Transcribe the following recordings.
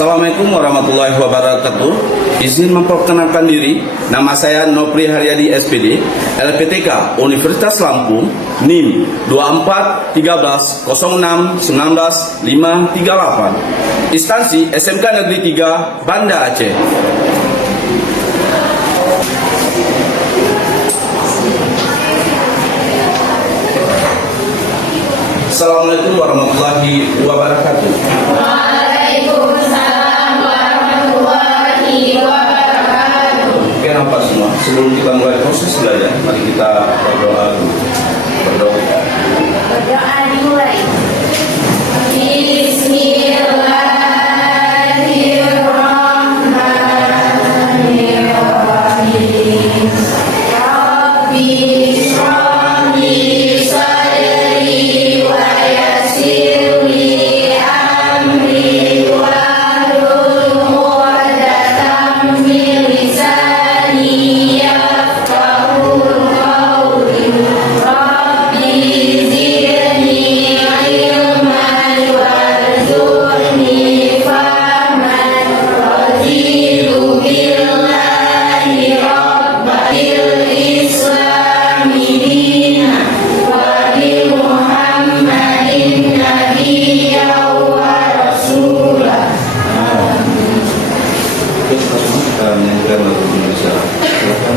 Assalamualaikum warahmatullahi wabarakatuh. Izin memperkenalkan diri. Nama saya Nopri Haryadi SPD, LPTK Universitas Lampung, NIM 24 13 06 19 538. Instansi SMK Negeri 3 Banda Aceh. Assalamualaikum warahmatullahi wabarakatuh. Waalaikumsalam warahmatullahi wabarakatuh. Oke, nampak semua. Sebelum kita mulai proses belajar, mari kita berdoa dulu. Berdoa. Berdoa dimulai. Bismillahirrahmanirrahim. Rabbi shrah li sadri wa yassir li amri wahlul 'uqdatam min lisani yafqahu qawli. Rabbi zidni ilman warzuqni fahman. Raditu billahi rabbil islami dinan wa bi Muhammadin nabiyyan wa rasulah. Kita menyanyikan lagu Indonesia. Silakan.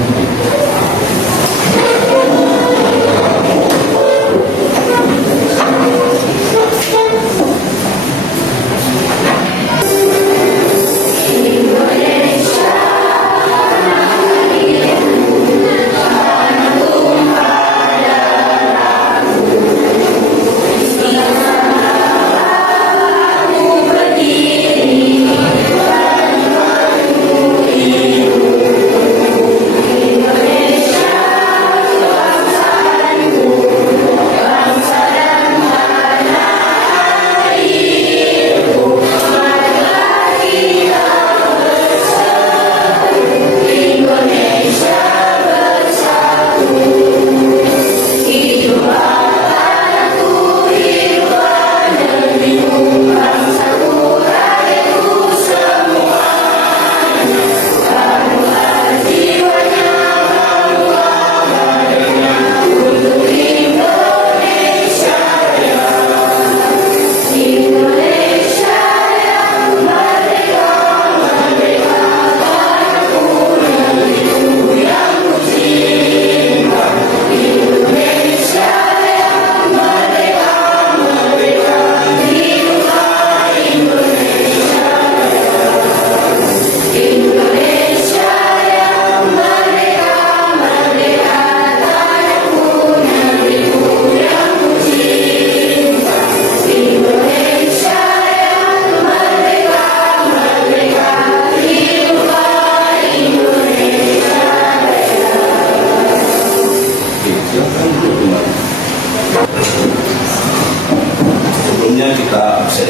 Sebelumnya kita absen.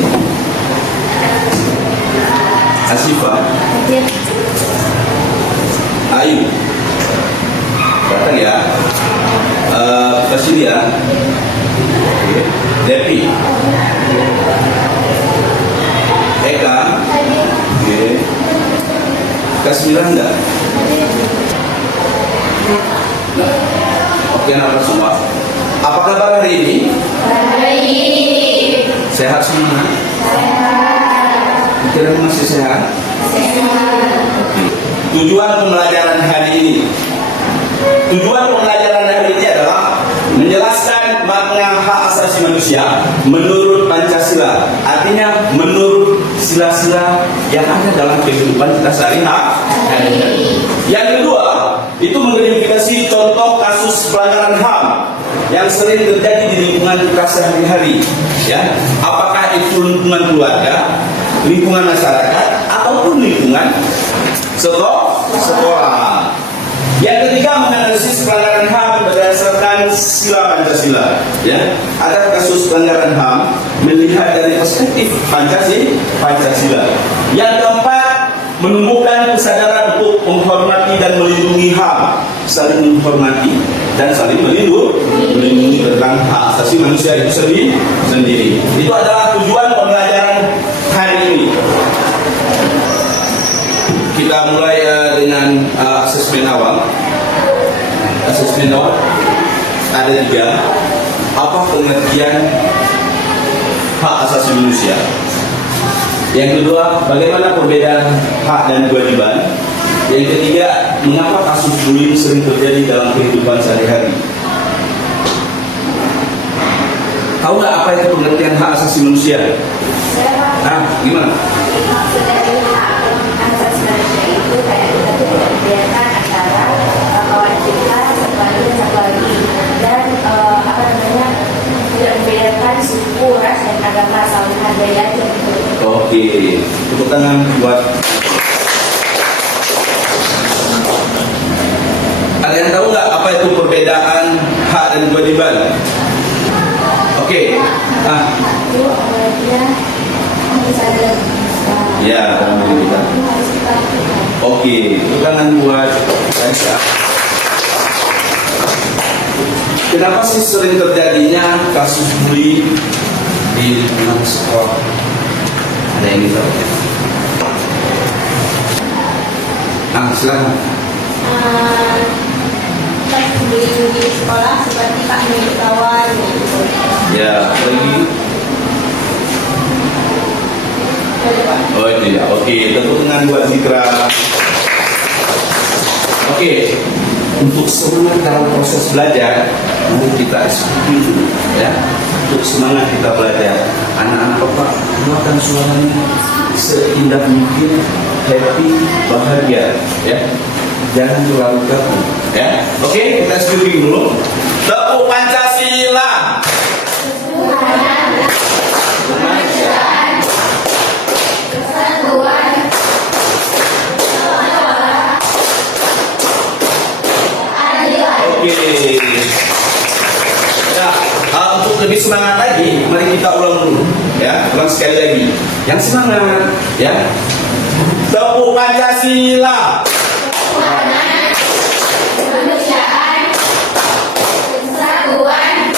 Asifah, Ayu, datang ya. Kesini ya. Oke. Depi, Eka, oke. Kasmiranda. Oke, nama semua. Apa kabar hari ini? Baik. Sehat semua? Kira masih sehat? Oke. Tujuan pembelajaran hari ini. Tujuan pembelajaran hari ini adalah menjelaskan makna hak asasi manusia menurut Pancasila. Artinya menurut sila-sila yang ada dalam kehidupan kita sehari-hari. Yang kedua, itu mengidentifikasi contoh kasus pelanggaran HAM yang sering terjadi di lingkungan kita sehari-hari. Ya, apakah itu lingkungan keluarga, lingkungan masyarakat, ataupun lingkungan sekolah. Yang ketiga, menganalisis pelanggaran HAM berdasarkan sila Pancasila. Ya, ada kasus pelanggaran HAM melihat dari perspektif Pancasila. Yang keempat, menumbuhkan kesadaran untuk menghormati dan melindungi HAM, saling menghormati dan saling melindungi tentang hak asasi manusia itu sendiri. Itu adalah tujuan pembelajaran hari ini. kita mulai dengan asesmen awal. Asesmen awal ada 3. Apa pengertian hak asasi manusia? Yang kedua, bagaimana perbedaan hak dan kewajiban? Yang ketiga, mengapa kasus bullying sering terjadi dalam kehidupan sehari-hari? Tahu nggak apa itu pengertian hak asasi manusia? Gimana? Maksud dari hak asasi manusia itu kayak kita tuh tidak membedakan antara kawan kita satu lagi dan satu lagi, dan tidak membedakan suku, ras dan agama, saling hargai aja gitu. Oke, tepuk tangan buat. Ada yang tahu nggak apa itu perbedaan hak dan kewajiban? Oke. Itu dia misalnya Ya, dalam diri kita. Oke, tepuk tangan buat Aisyah. Kenapa sih sering terjadinya kasus bullying di lingkungan sekolah? Ada yang tahu? Silakan. pas di sekolah seperti Pak milik kawan gitu. Ya, lagi. Oh itu ya, oke. Tepuk tangan buat Zikra. Oke, untuk semangat dalam proses belajar, mari kita ikuti dulu, ya. Untuk semangat kita belajar, anak-anak Bapak keluarkan suaranya seindah mungkin, happy, bahagia, ya. Jangan terlalu kaku, ya. Oke, kita ikuti dulu. Tepuk Pancasila. Kemanusiaan, persatuan, keadilan. Oke. Nah, untuk lebih semangat lagi, mari kita ulang dulu, ya. Ulang sekali lagi. Yang semangat, ya. Tepuk Pancasila. Kemanusiaan, persatuan,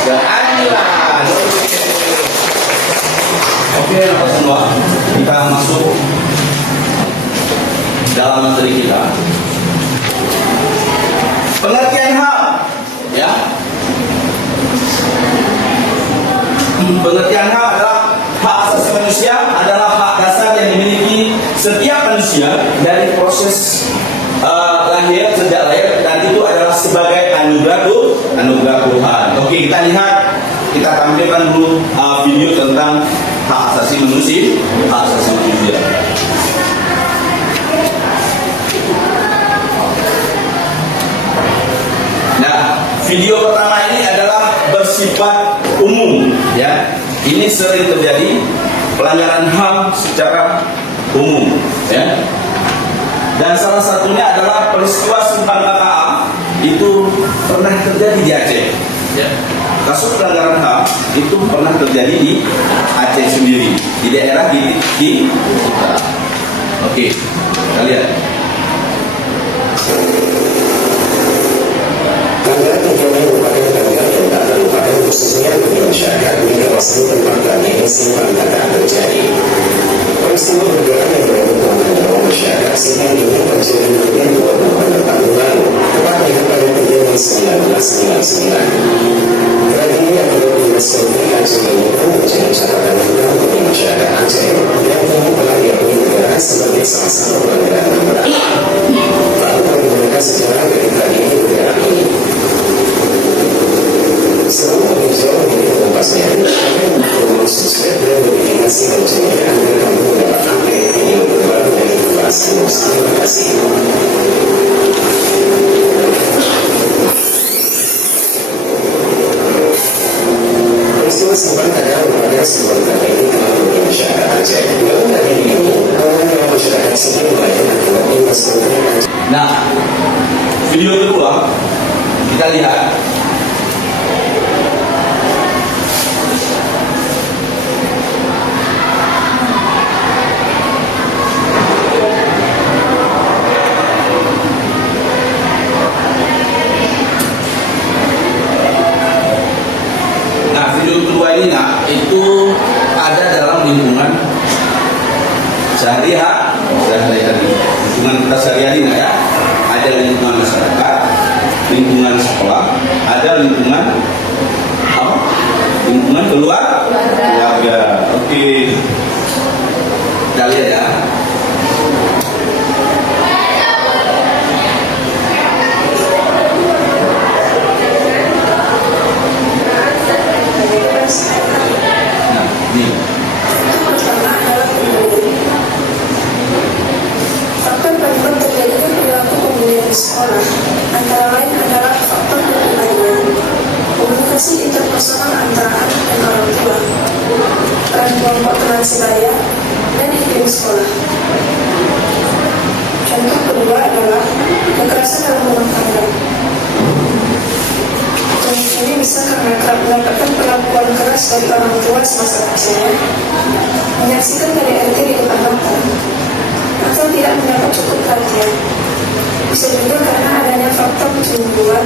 Keadilan. Oke, apa semua? Kita masuk dalam materi kita. Pengertian hak, ya. Pengertian hak adalah hak asasi manusia, adalah hak dasar yang dimiliki setiap manusia dari proses lahir, sejak lahir, dan itu adalah sebagai anugerah Tuhan. Oke, kita lihat, kita tampilkan dulu video tentang hak asasi manusia. Nah, video pertama ini adalah bersifat umum, ya. Ini sering terjadi pelanggaran HAM secara umum, ya. Dan salah satunya adalah peristiwa Simpang KKA itu pernah terjadi di Aceh, ya. Kasus pelanggaran HAM itu pernah terjadi di Aceh sendiri, di daerah di kita. Oke, kita lihat. Pelanggaran pidana merupakan pelanggaran yang tak terlupakan khususnya bagi masyarakat di kawasan tempat kami Simpang KKA terjadi. Peristiwa bergerak yang berhubungan dengan masyarakat Simpang ini terjadi pada 2 November tahun lalu, tepatnya pada 3 Mei 1999. Kali ini yang perlu diresmikan Aceh menyebut menjadi catatan hitam bagi masyarakat Aceh yang telah melayani negara sebagai salah satu pelanggaran HAM berat. Lalu bagaimana sejarah dari tragedi negara ini? Selama meninjau ini kompasnya, akan membangun sosmed dan verifikasi wajahnya agar kamu dapat update video terbaru dari informasi News. Terima kasih. Peristiwa Simpang KKA merupakan sebuah tragedi dalam bagi masyarakat Aceh. Dalam tragedi ini, orang-orang masyarakat sipil melayani akibatnya masyarakat Aceh. Nah, video kedua kita lihat. tujuan kedua ini nak, itu ada dalam lingkungan sehari-hari, lingkungan kita sehari-hari nak ya. Ada lingkungan masyarakat, lingkungan sekolah, ada lingkungan apa? Lingkungan keluarga. Oke. Kita lihat ya. Nah, ini. Faktor penyebab terjadinya perilaku pembulian di sekolah antara lain adalah faktor kepribadian, komunikasi interpersonal antara anak dan orang tua, peran kelompok teman sebaya, dan iklim sekolah. Contoh kedua adalah kekerasan dalam rumah tangga. Contoh ini bisa karena kerap mendapatkan perlakuan keras dari orang tua semasa kecilnya, menyaksikan KDRT di depan mata, atau tidak mendapat cukup perhatian. Bisa juga karena adanya faktor kecemburuan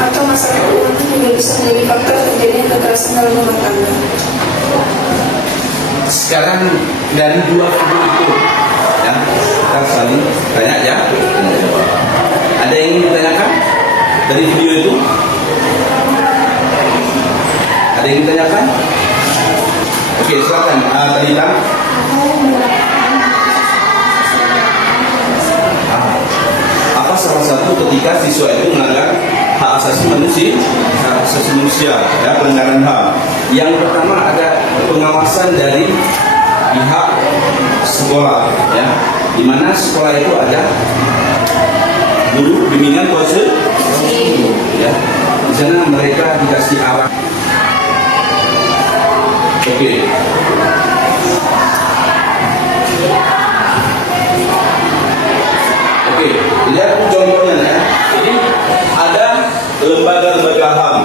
atau masalah keuangan juga bisa menjadi faktor terjadinya kekerasan dalam rumah tangga. Sekarang dari dua video itu, ya, kita saling tanya aja. Ada yang ingin ditanyakan dari video itu? Ada yang ditanyakan? Oke, silakan. Tadi Tan. Apa salah satu ketika siswa itu melanggar hak asasi manusia, ya, pelanggaran HAM. Yang pertama ada pengawasan dari pihak sekolah, ya, di mana sekolah itu ada guru bimbingan khusus, ya, di sana mereka dikasih arah. Oke. Oke, lihat contohnya ya. Ini ada lembaga-lembaga HAM.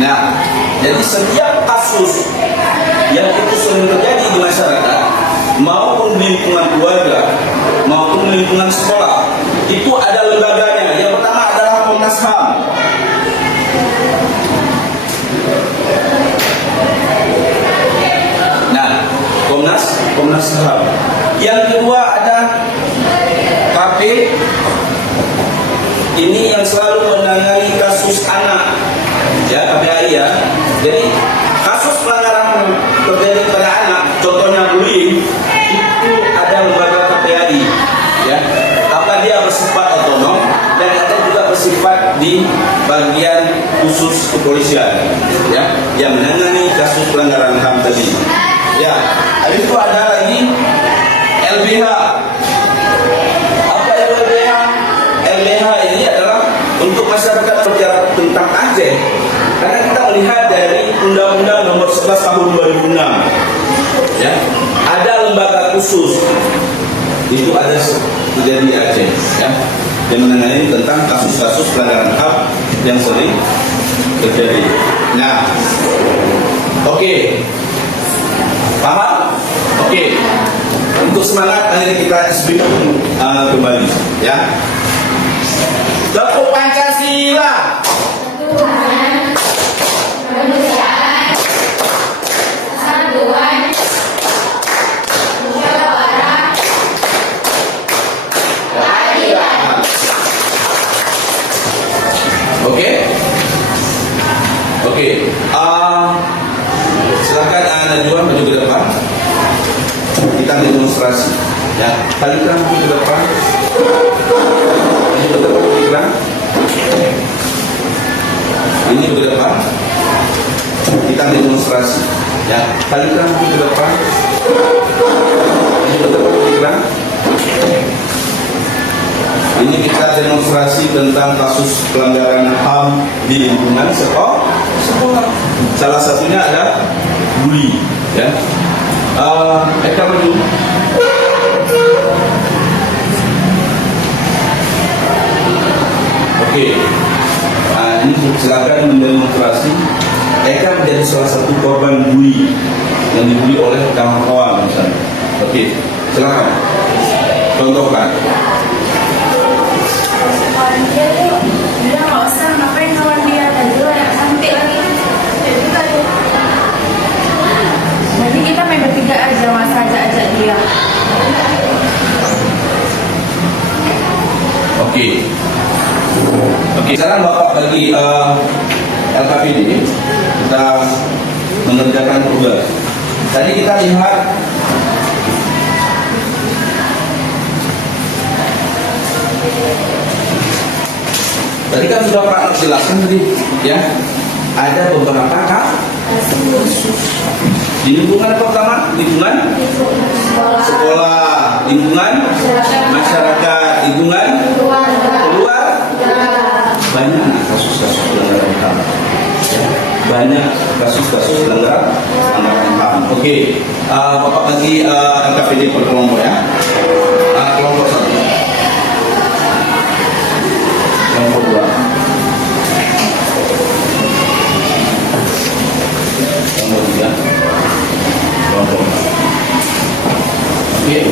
Nah, jadi setiap kasus yang itu sering terjadi di masyarakat, maupun di lingkungan keluarga, maupun di lingkungan sekolah, itu ada lembaganya. Yang pertama adalah Komnas HAM. Nah, Komnas HAM. Yang kedua ada KP. Ini yang selalu menangani kasus anak, ya, KPAI ya. Jadi kasus pelanggaran terjadi pada anak, contohnya bullying, itu ada lembaga KPAI, ya. Apa dia bersifat otonom dan ada juga bersifat di bagian khusus kepolisian, ya, yang menangani kasus pelanggaran HAM tadi. Ya, habis itu ada lagi LBH. Apa itu LBH? LBH ini adalah untuk masyarakat berbicara tentang Aceh. Karena kita melihat dari Undang-Undang Nomor 11 Tahun 2006, ya, ada lembaga khusus itu ada terjadi di Aceh, ya, yang menangani tentang kasus-kasus pelanggaran HAM yang sering terjadi. Nah, oke, paham? Oke, untuk semangat nanti kita SBM kembali, ya. Tepuk Pancasila. Oke. Silakan Najwa maju ke depan. Kita demonstrasi. Ya, balikan ke depan. Maju ke depan, iklan. Ini ke depan. Kita demonstrasi. Ya, balikan ke depan. Maju ke depan, iklan. Ini kita demonstrasi tentang kasus pelanggaran HAM di lingkungan sekolah. Salah satunya ada bully, ya. Eka maju. Oke. Ini silakan mendemonstrasi. Eka menjadi salah satu korban bully yang dibully oleh kawan-kawan misalnya. Okey, silakan. Contohkan. Kawan dia tu bilang nggak usah, ngapain kawan dia, dan dia yang cantik lagi. Jadi tadi, nanti kita main bertiga aja, masa ajak dia. Okey. Okey, sekarang Bapak bagi LKPD kita mengerjakan tugas. Tadi kita lihat tadi kan sudah Pak jelaskan tadi, ya. Ada beberapa di lingkungan pertama, lingkungan sekolah, lingkungan masyarakat, lingkungan keluar. Banyak kasus-kasus pelanggaran HAM. Banyak kasus-kasus pelanggaran HAM. Okey, Bapak bagi LKPD per kelompok, ya. Kelompok 1, kelompok 2, kelompok 3, kelompok 4. Okey.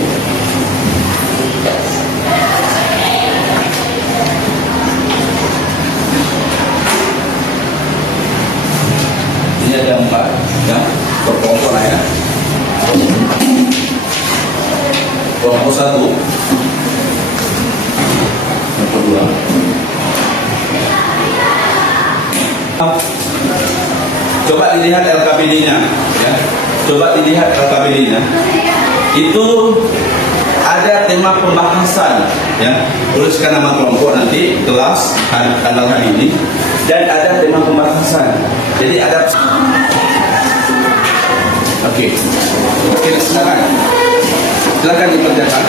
Ini ada 4, ya, per kelompok lah, ya. Kelompok 1, kelompok 2. Coba dilihat LKPD-nya, ya. Coba dilihat LKPD-nya. Itu ada tema pembahasan, ya. Tuliskan nama kelompok nanti, kelas, tanggal hari ini, dan ada tema pembahasan. Jadi ada. Okey, silakan dikerjakan.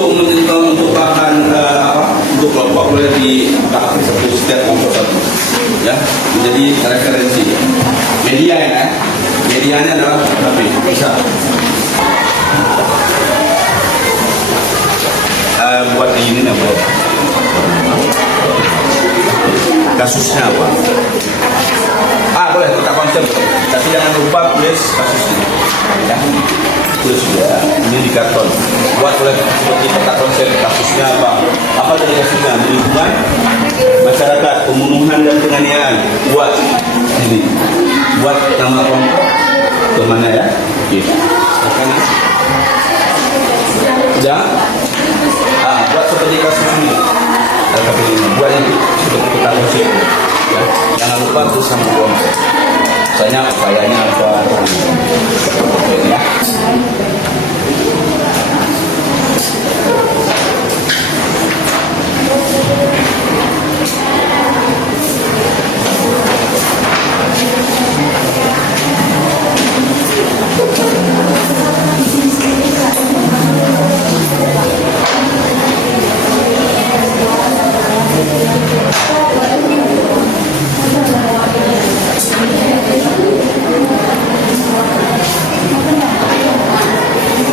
Untuk bahan untuk kelompok boleh dibahas setiap kelompok satu, ya. Menjadi referensi. Media, ya. Medianya adalah HP. Bisa. Buat ini apa? Kasusnya apa? Boleh kita konsep, tapi jangan lupa tulis kasusnya, ya. Tulis ya, ini di karton. Buat boleh seperti peta konsep kasusnya apa tadi kasusnya? Lingkungan masyarakat, pembunuhan dan penganiayaan. Buat ini, buat nama kelompok kemana, ya? Oke. Sudah? Buat seperti kasus ini. Buat ini seperti peta konsep. Ya, jangan lupa tulis sama kelompok. Misalnya upayanya apa? Oke, ya.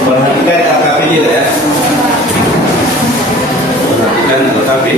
Perhatikan LKPD, ya. Perhatikan LKPD.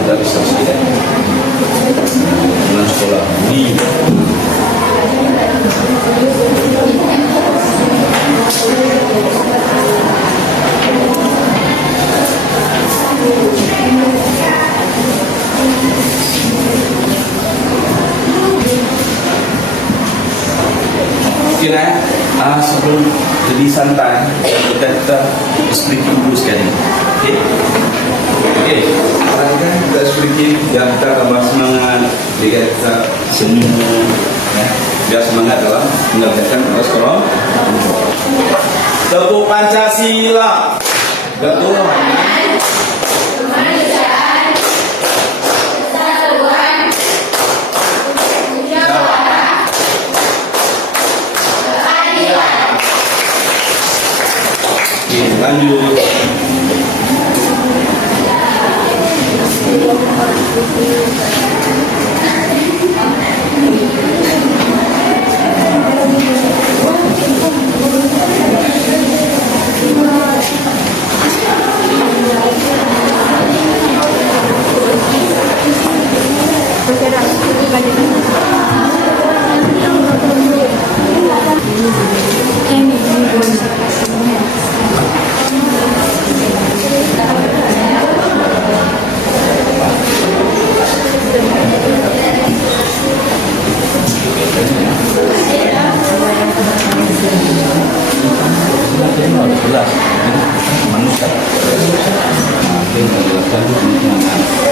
Dari saksi dengan sekolah ini. Kira sebelum lebih santai kita speaking dulu sekali. Oke, perhatikan sedikit biar kita tambah semangat, biar kita senyum, ya. Biar semangat dalam mengerjakan tugas kelompok. Tepuk Pancasila. Ketuhanan. Lanjut.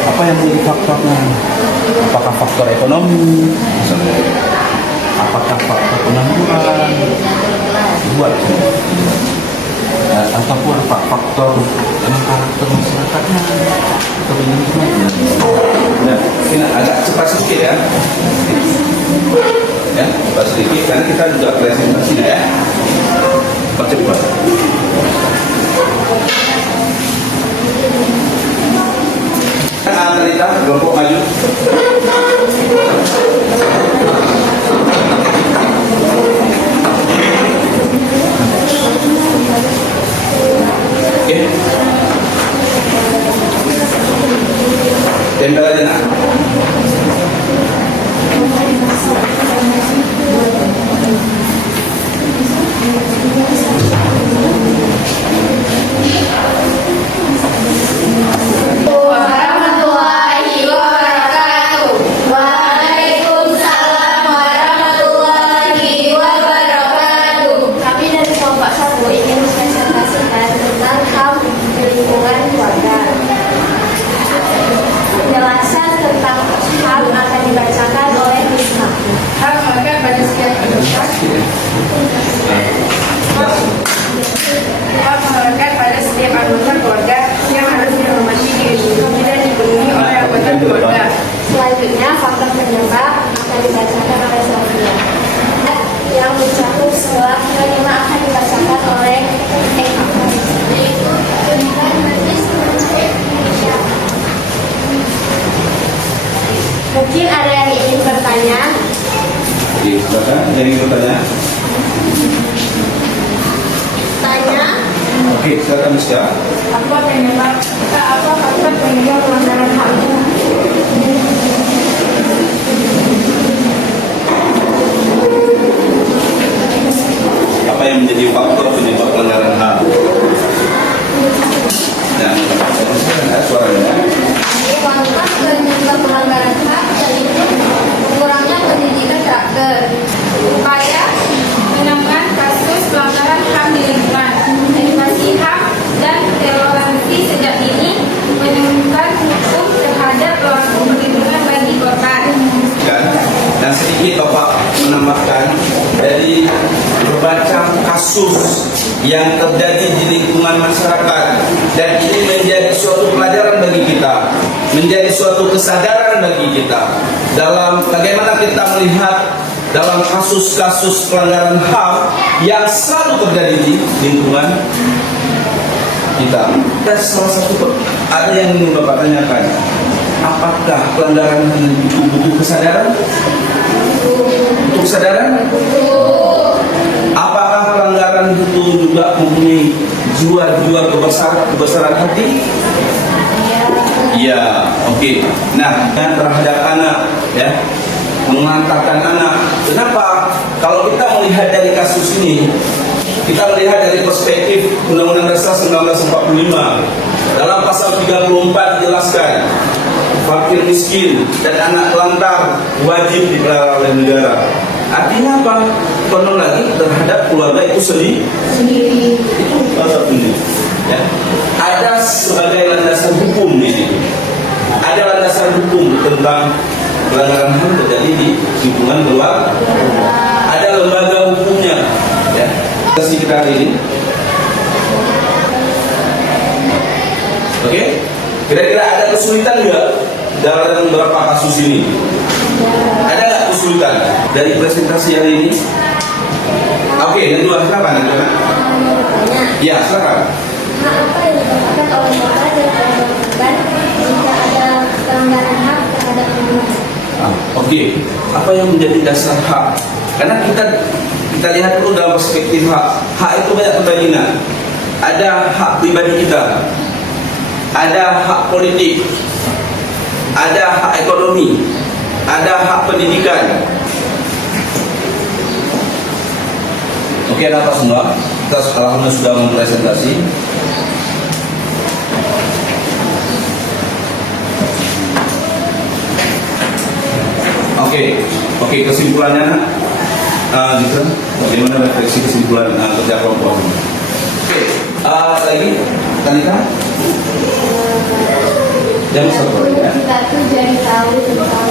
Apa yang menjadi faktornya? Apakah faktor ekonomi? Apakah faktor pengangguran? Buat ataupun faktor dalam karakter masyarakatnya atau lingkungan. Nah, ini agak cepat sedikit ya. Ya, cepat sedikit karena kita juga presentasinya ya. Percepat. Analita kelompok maju. Oke. Tempel aja nak. Penjelasan tentang HAM akan dibacakan oleh Risma. HAM melekat pada setiap anggota. HAM melekat pada setiap anggota keluarga yang harus dihormati, dilindungi dan dipenuhi oleh anggota keluarga. Selanjutnya, faktor penyebab akan dibacakan oleh Sofia. Yang mencakup setelah kelima akan dibacakan oleh Eka. Mungkin ada yang ingin bertanya. Oke, silakan. Ada yang ingin bertanya? Tanya. Oke, silakan sekarang. Apa faktor penyebab pelanggaran HAM? Apa yang menjadi faktor penyebab pelanggaran HAM? Nah, ada suaranya. Faktor penyebab pelanggaran HAM yaitu kurangnya pendidikan karakter, Upaya menangkan kasus pelanggaran HAM di lingkungan, edukasi HAM dan toleransi sejak dini, menemukan hukum terhadap pelaku perlindungan bagi korban. Dan sedikit Bapak menambahkan dari berbagai kasus yang terjadi di lingkungan masyarakat, dan ini menjadi suatu pelajaran bagi kita, menjadi suatu kesadaran bagi kita dalam bagaimana kita melihat dalam kasus-kasus pelanggaran HAM yang selalu terjadi di lingkungan kita. Dan salah satu ada yang ingin Bapak tanyakan, apakah pelanggaran ini butuh kesadaran? Butuh kesadaran? Apakah pelanggaran itu juga mempunyai jiwa kebesaran hati? Ya, oke. Nah, terhadap anak, ya, mengantarkan anak. Kenapa? Kalau kita melihat dari kasus ini, kita melihat dari perspektif Undang-Undang Dasar 1945. Dalam pasal 34 dijelaskan, fakir miskin dan anak telantar wajib dipelihara oleh negara. Artinya apa? Konon lagi terhadap keluarga itu sendiri. Itu salah satunya. Ya. Ada sebagai landasan hukum di situ. Ada landasan hukum tentang pelanggaran HAM terjadi di lingkungan keluarga. Ada lembaga hukumnya. Ya. Kasih kita hari ini. Oke? Kira-kira ada kesulitan nggak dalam beberapa kasus ini? Ada nggak kesulitan dari presentasi hari ini? Oke, yang kedua silakan. Ya, silakan. Hak apa yang didapatkan oleh korban dan jika ada pelanggaran hak terhadap pemohon? Oke, apa yang menjadi dasar hak? Karena kita lihat dulu dalam perspektif hak. Hak itu banyak perbandingan. Ada hak pribadi kita, ada hak politik, ada hak ekonomi, ada hak pendidikan. Oke, ada apa semua? Kita alhamdulillah sudah mempresentasi. Oke, kesimpulannya, gitu. Bagaimana refleksi kesimpulan kerja kelompok? Oke, lagi, Tanita? Jangan satu ya. Kita tuh jadi tahu tentang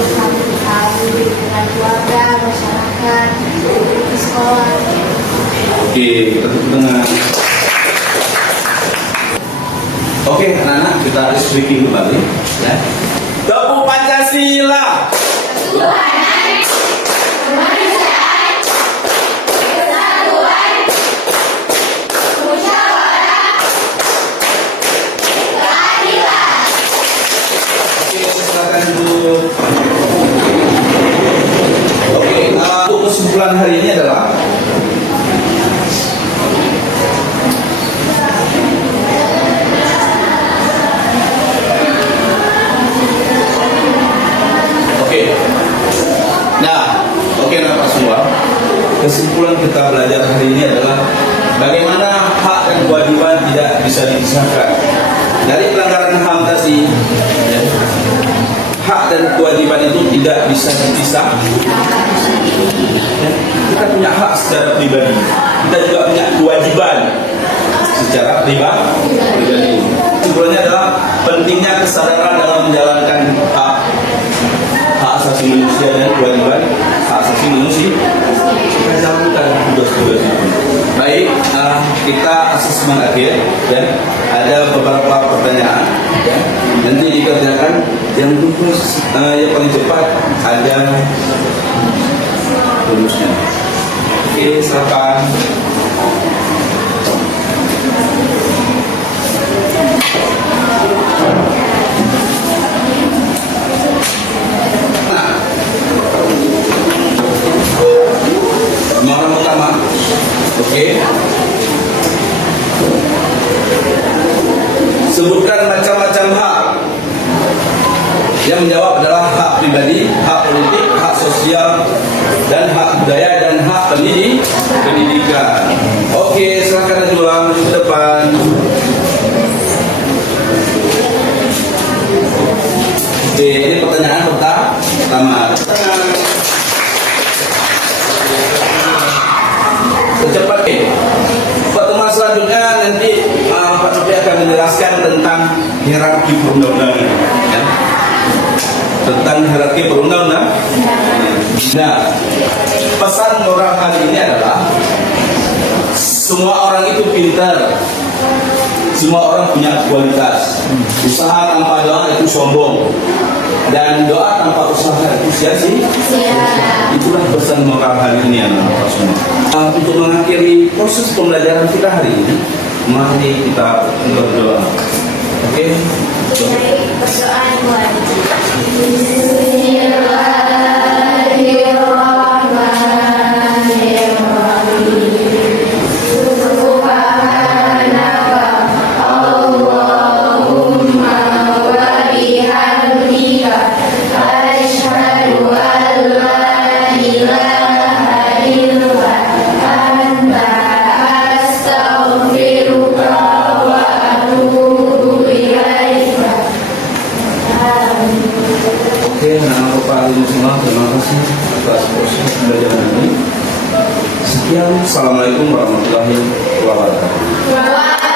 tahu dengan keluarga, masyarakat, di sekolah. Oke, kita tutup dengan. Oke, anak-anak, kita speaking kembali. Ya. Teguh Pancasila. Oke, untuk kesimpulan hari ini adalah Pak semua. Kesimpulan kita belajar hari ini adalah bagaimana hak dan kewajiban tidak bisa dipisahkan. Dari pelanggaran HAM tadi, ya, hak dan kewajiban itu tidak bisa dipisah. Ya, kita punya hak secara pribadi, kita juga punya kewajiban secara pribadi. Kesimpulannya adalah pentingnya kesadaran dalam menjalankan hak asasi manusia dan kewajiban hak asasi manusia. Kita jalankan tugas-tugas itu. Baik, kita asesmen akhir dan ada beberapa pertanyaan. Ya. Nanti dikerjakan yang paling cepat ada rumusnya. Oke, silakan. Yang pertama, oke. Sebutkan macam-macam hak. Yang menjawab adalah hak pribadi, hak politik, hak sosial, dan hak budaya dan hak pendidikan. Oke, silakan Najwa maju ke depan. Oke, ini pertanyaan pertama. Secepat pertemuan selanjutnya nanti Pak Novi akan menjelaskan tentang hierarki perundang-undangan, ya. Tentang hierarki perundang-undangan. Nah, pesan moral hari ini adalah semua orang itu pintar, semua orang punya kualitas. Usaha tanpa doa itu sombong, dan doa tanpa usaha itu sia-sia. Itulah pesan moral hari ini anak-anak semua. Untuk mengakhiri proses pembelajaran kita hari ini, mari kita berdoa. Oke? Berdoa terima kasih atas proses pembelajaran ini. Sekian, assalamualaikum warahmatullahi wabarakatuh.